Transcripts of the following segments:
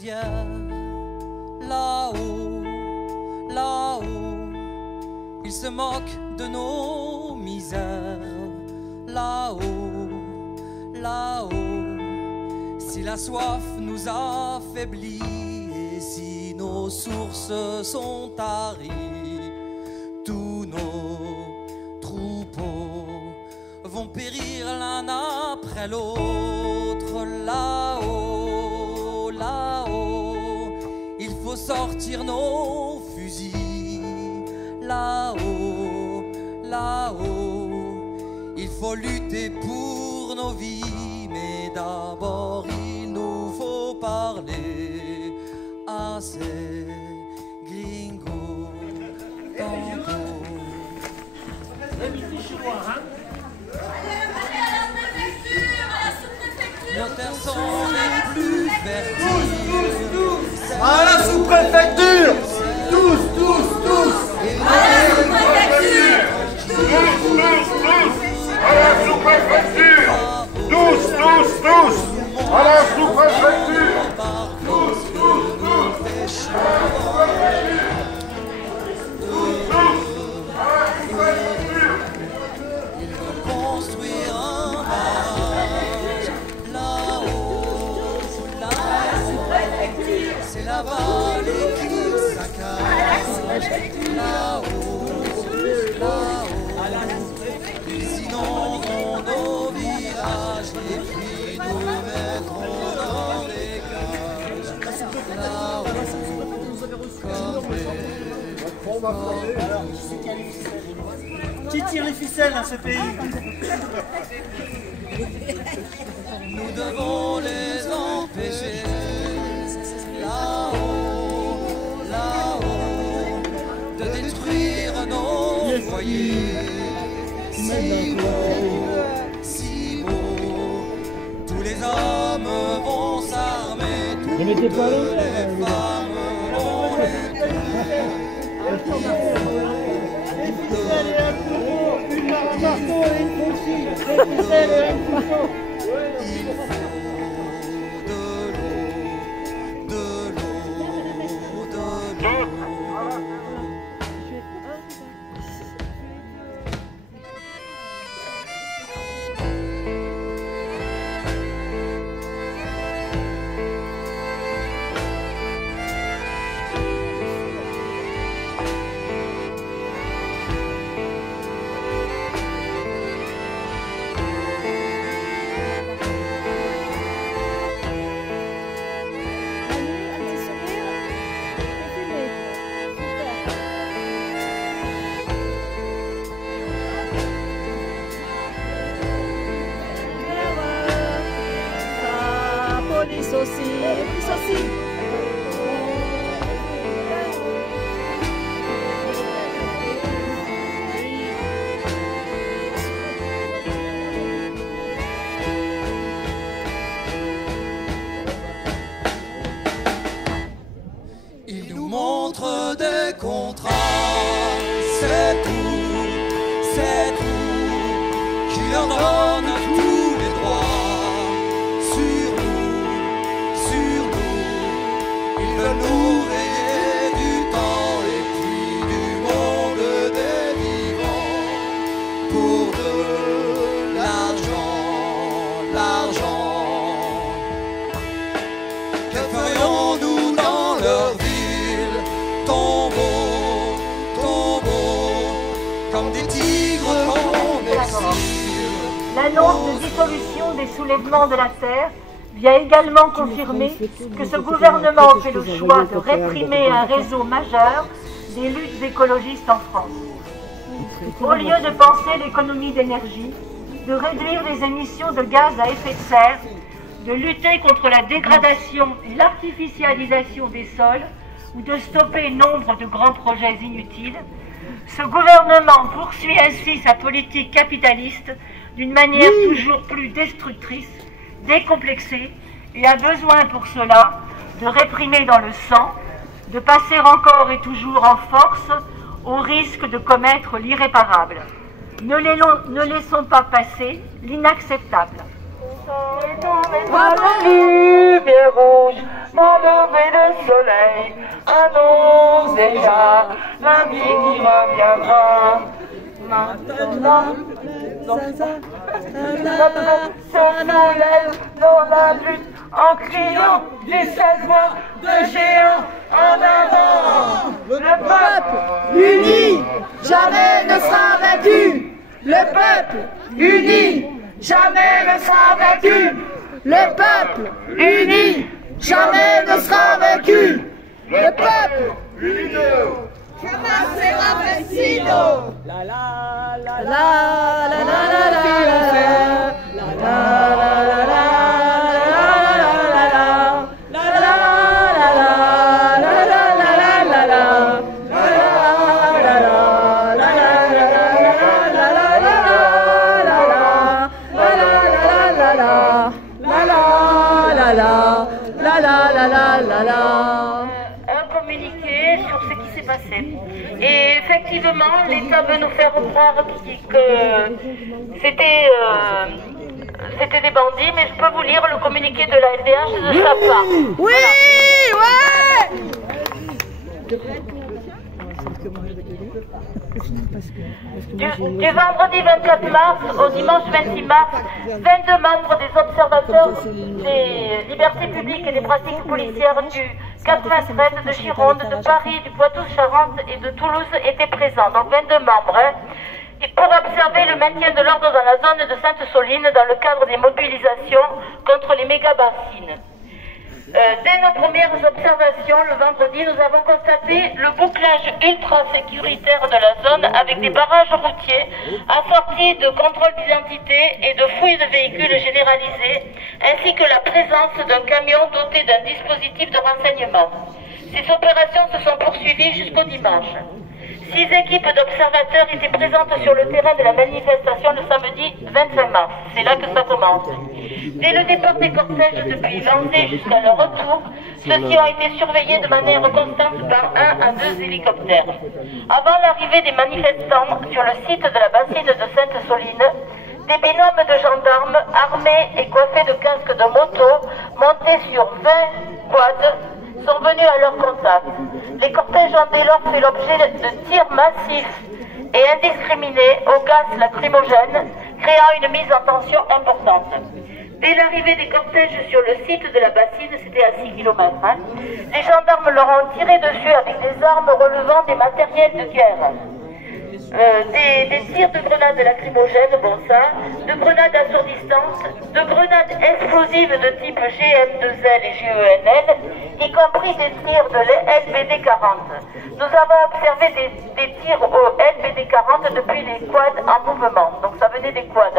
rivière. Là-haut, là-haut, ils se moquent de nos misères. Là-haut, là-haut, si la soif nous affaiblit et si nos sources sont taries, tous nos troupeaux vont périr l'un après l'autre. Là-haut, là-haut, il faut sortir nos fusils. Là-haut, là-haut, il faut lutter pour nos vies. Mais d'abord il nous faut parler à ces gringos tantôt. Nos terres sont les plus fertiles. À la sous-préfecture! Tous! À la sous-préfecture! À la sous-préfecture! Tous! À la sous-préfecture! Construire un barrage. Là-haut, là-haut, c'est la vallée qui saccage. Là-haut, là-haut, ils inonderont nos villages et puis nous mettront dans des cages. Là-haut, Qui tire les ficelles dans ce pays? nous devons les empêcher. Là-haut, là-haut, de détruire nos foyers. Si beau, si beau, tous les hommes vont s'armer, toutes les femmes vont lutter. Les ficelles et un couteau, une barre à marteau et une faucille. Les ficelles et un couteau. Police aussi. Ils nous montrent des contrats, c'est tout, qui leur donne tous les droits sur nous, ils veulent nous rayer du temps et puis du monde des vivants pour de l'argent. Que ferions-nous dans leur ville? Tombeau, comme des tigres qu'on exile. L'annonce de dissolution des soulèvements de la terre vient également confirmer que ce gouvernement fait le choix de réprimer un réseau majeur des luttes écologistes en France. Au lieu de penser l'économie d'énergie, de réduire les émissions de gaz à effet de serre, de lutter contre la dégradation et l'artificialisation des sols ou de stopper nombre de grands projets inutiles, ce gouvernement poursuit ainsi sa politique capitaliste d'une manière toujours plus destructrice, décomplexée, et a besoin pour cela de réprimer dans le sang, de passer encore et toujours en force au risque de commettre l'irréparable. Ne laissons pas passer l'inacceptable. À la lumière rouge, mon lever de soleil annonce déjà la vie qui reviendra. Maintenant, se soulève dans la lutte en criant des 16 voix de géants en avant. Le peuple uni, jamais ne sera vaincu. Le peuple uni, jamais ne sera vaincu. Le peuple uni, jamais ne sera vaincu. Le peuple uni, jamais sera vencido. La la la la la la la la la la. Un communiqué sur ce qui s'est passé. Et effectivement, l'État veut nous faire croire que c'était des bandits, mais je peux vous lire le communiqué de la LDH de sa part. Oui, ouais. Du vendredi 24 mars au dimanche 26 mars, 22 membres des observateurs des libertés publiques et des pratiques policières du 93, de Gironde, de Paris, du Poitou-Charentes et de Toulouse étaient présents. Donc 22 membres. Et pour observer le maintien de l'ordre dans la zone de Sainte-Soline dans le cadre des mobilisations contre les méga-bassines. Dès nos premières observations, le vendredi, nous avons constaté le bouclage ultra sécuritaire de la zone avec des barrages routiers assortis de contrôles d'identité et de fouilles de véhicules généralisés, ainsi que la présence d'un camion doté d'un dispositif de renseignement. Ces opérations se sont poursuivies jusqu'au dimanche. 6 équipes d'observateurs étaient présentes sur le terrain de la manifestation le samedi 25 mars. C'est là que ça commence. Dès le départ des cortèges depuis Vanzé jusqu'à leur retour, ceux-ci ont été surveillés de manière constante par 1 à 2 hélicoptères. Avant l'arrivée des manifestants sur le site de la bassine de Sainte-Soline, des binômes de gendarmes armés et coiffés de casques de moto, montés sur 20 quads, sont venus à leur contact. Les cortèges ont dès lors fait l'objet de tirs massifs et indiscriminés au gaz lacrymogène, créant une mise en tension importante. Dès l'arrivée des cortèges sur le site de la bassine, c'était à 6 km, les gendarmes leur ont tiré dessus avec des armes relevant des matériels de guerre. Des tirs de grenades lacrymogènes, bon ça, de grenades assourdissantes, de grenades explosives de type GM2L et GENL, y compris des tirs de LBD-40. Nous avons observé des tirs au LBD-40 depuis les quads en mouvement, donc ça venait des quads.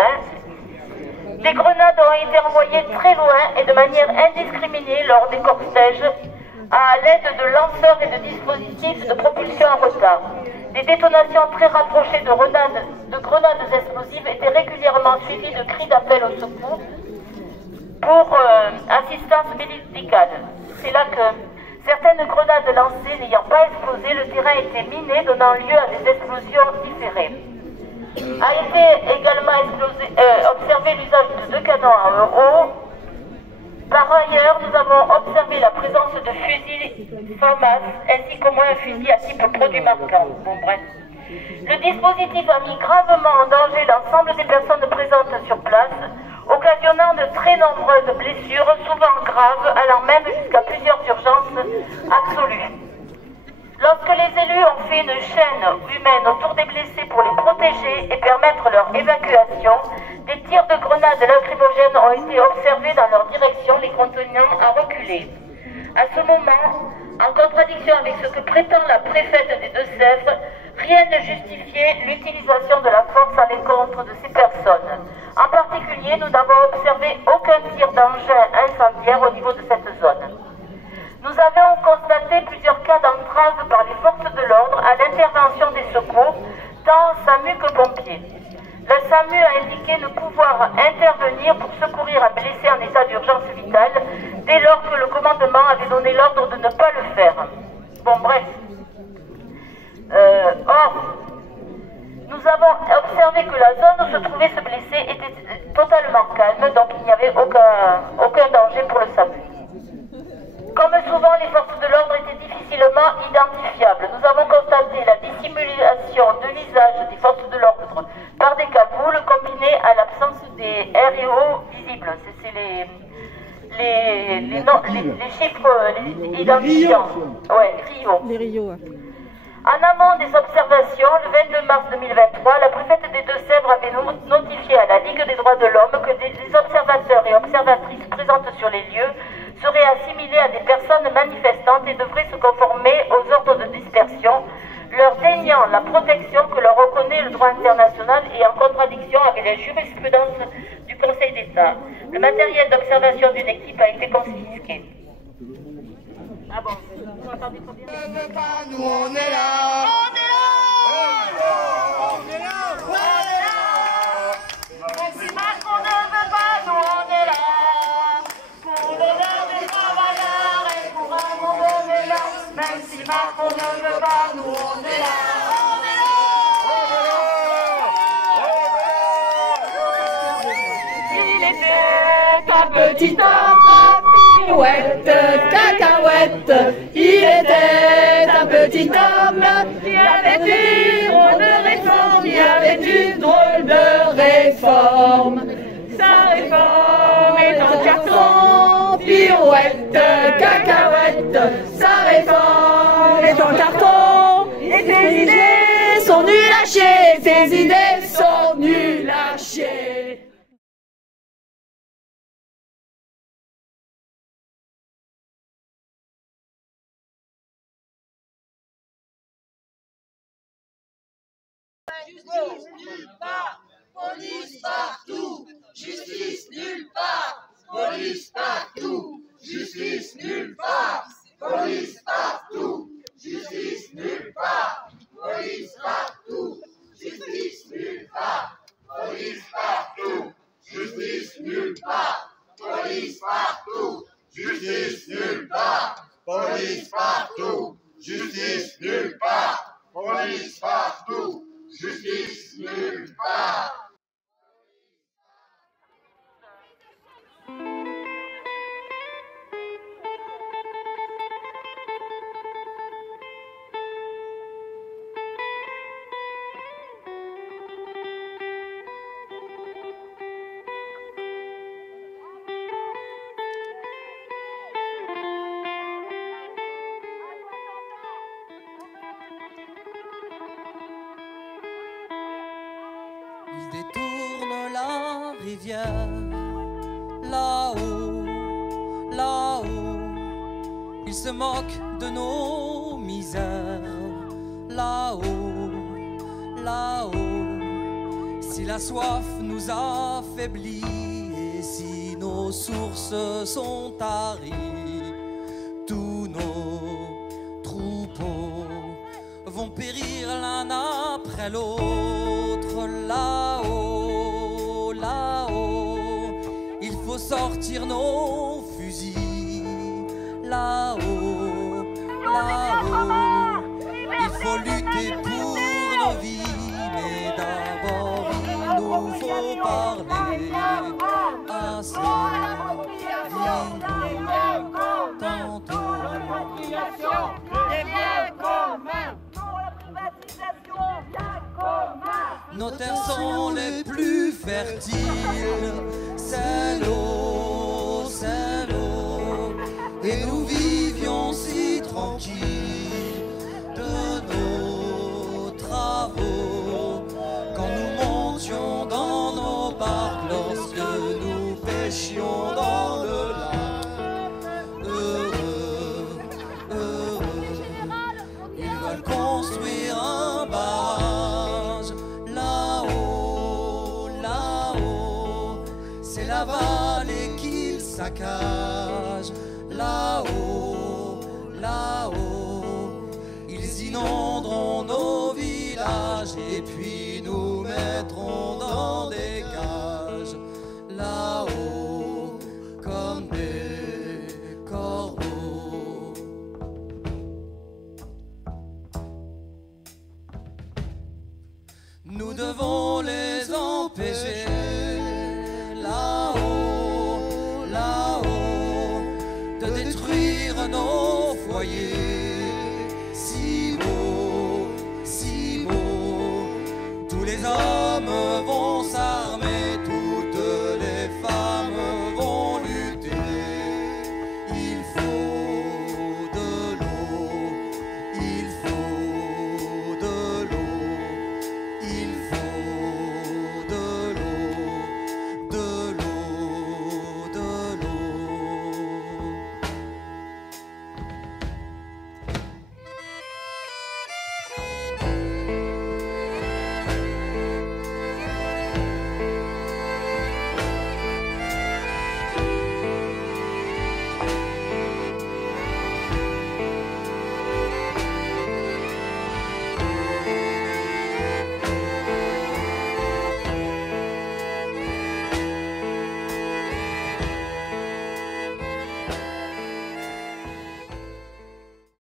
Des grenades ont été envoyées très loin et de manière indiscriminée lors des cortèges à l'aide de lanceurs et de dispositifs de propulsion en retard. Des détonations très rapprochées de grenades explosives étaient régulièrement suivies de cris d'appel au secours pour assistance médicale. C'est là que certaines grenades lancées n'ayant pas explosé, le terrain était miné, donnant lieu à des explosions différées. A été également observé l'usage de 2 canons à euro. Par ailleurs, nous avons observé la présence de fusils FAMAS ainsi qu'au moins un fusil à type produit marquant. Bon, bref. Le dispositif a mis gravement en danger l'ensemble des personnes présentes sur place, occasionnant de très nombreuses blessures, souvent graves, allant même jusqu'à plusieurs urgences absolues. Lorsque les élus ont fait une chaîne humaine autour des blessés pour les protéger et permettre leur évacuation, des tirs de grenades lacrymogènes ont été observés dans leur direction, les continuant à reculer. À ce moment, en contradiction avec ce que prétend la préfète des Deux-Sèvres, rien ne justifiait l'utilisation de la force à l'encontre de ces personnes. En particulier, nous n'avons observé aucun tir d'engin incendiaire au niveau de cette zone. Nous avions constaté plusieurs cas d'entrave par les forces de l'ordre à l'intervention des secours, tant SAMU que pompiers. La SAMU a indiqué ne pouvoir intervenir pour secourir un blessé en état d'urgence vitale dès lors que le commandement avait donné l'ordre de ne pas le faire. Bon, bref. Or, nous avons observé que la zone où se trouvait ce blessé était était totalement calme, donc il n'y avait aucun danger pour le salut. Comme souvent, les forces de l'ordre étaient difficilement identifiables. Nous avons constaté la dissimulation de visage des forces de l'ordre par des cagoules combinées à l'absence des RIO visibles. C'est les chiffres identifiants. Ouais, RIO. Les Rio. En amont des observations, le 22 mars 2023, la préfète des Deux-Sèvres avait notifié à la Ligue des droits de l'homme que des observateurs et observatrices présentes sur les lieux seraient assimilés à des personnes manifestantes et devraient se conformer aux ordres de dispersion, leur déniant la protection que leur reconnaît le droit international et en contradiction avec la jurisprudence du Conseil d'État. Le matériel d'observation d'une équipe a été confisqué. Ah bon, vous m'entendez pas bien? Nous on est là. On est là. On est là. On est là. Même si Macron ne veut pas, nous on est là. Pour l'honneur des travailleurs et pour un monde meilleur. Même si Macron ne veut pas, nous on est là. On est là. Il était un petit homme, pirouette, cacahuète. Il était un petit homme qui avait une drôle de réforme. Il avait une drôle de réforme. Sa réforme est en carton, pirouette, cacahuète. Sa réforme est en carton. Et ses idées sont nulles à chier. Ses idées sont nulles à chier. Justice nulle part, police partout. Justice nulle part, police partout. Justice nulle part, police partout. Justice nulle part, police partout. Justice nulle part, police partout. Justice nulle part, police partout. Justice nulle part, police partout. Justice nulle part, police partout. Justice nulle part. Il détourne la rivière, là-haut, là-haut. Il se moque de nos misères, là-haut, là-haut. Si la soif nous affaiblit et si nos sources sont taries, tous nos troupeaux vont périr l'un après l'autre, là-haut, là-haut. Il faut sortir nos fusils, là-haut, là-haut. Il faut lutter pour nos vies, mais d'abord il nous faut parler assez vite, tantôt. Nos terres sont les plus fertiles, c'est l'eau, et nous vivions si tranquilles de nos travaux, quand nous montions dans nos barques, lorsque nous pêchions dans le lac. Heureux, heureux, ils veulent construire un barrage, là-haut, là-haut, c'est la vallée qu'ils saccagent, là-haut, là-haut, ils inonderont nos villages et puis nous mettront dans des cages, là-haut, comme des corbeaux. Nous devons les empêcher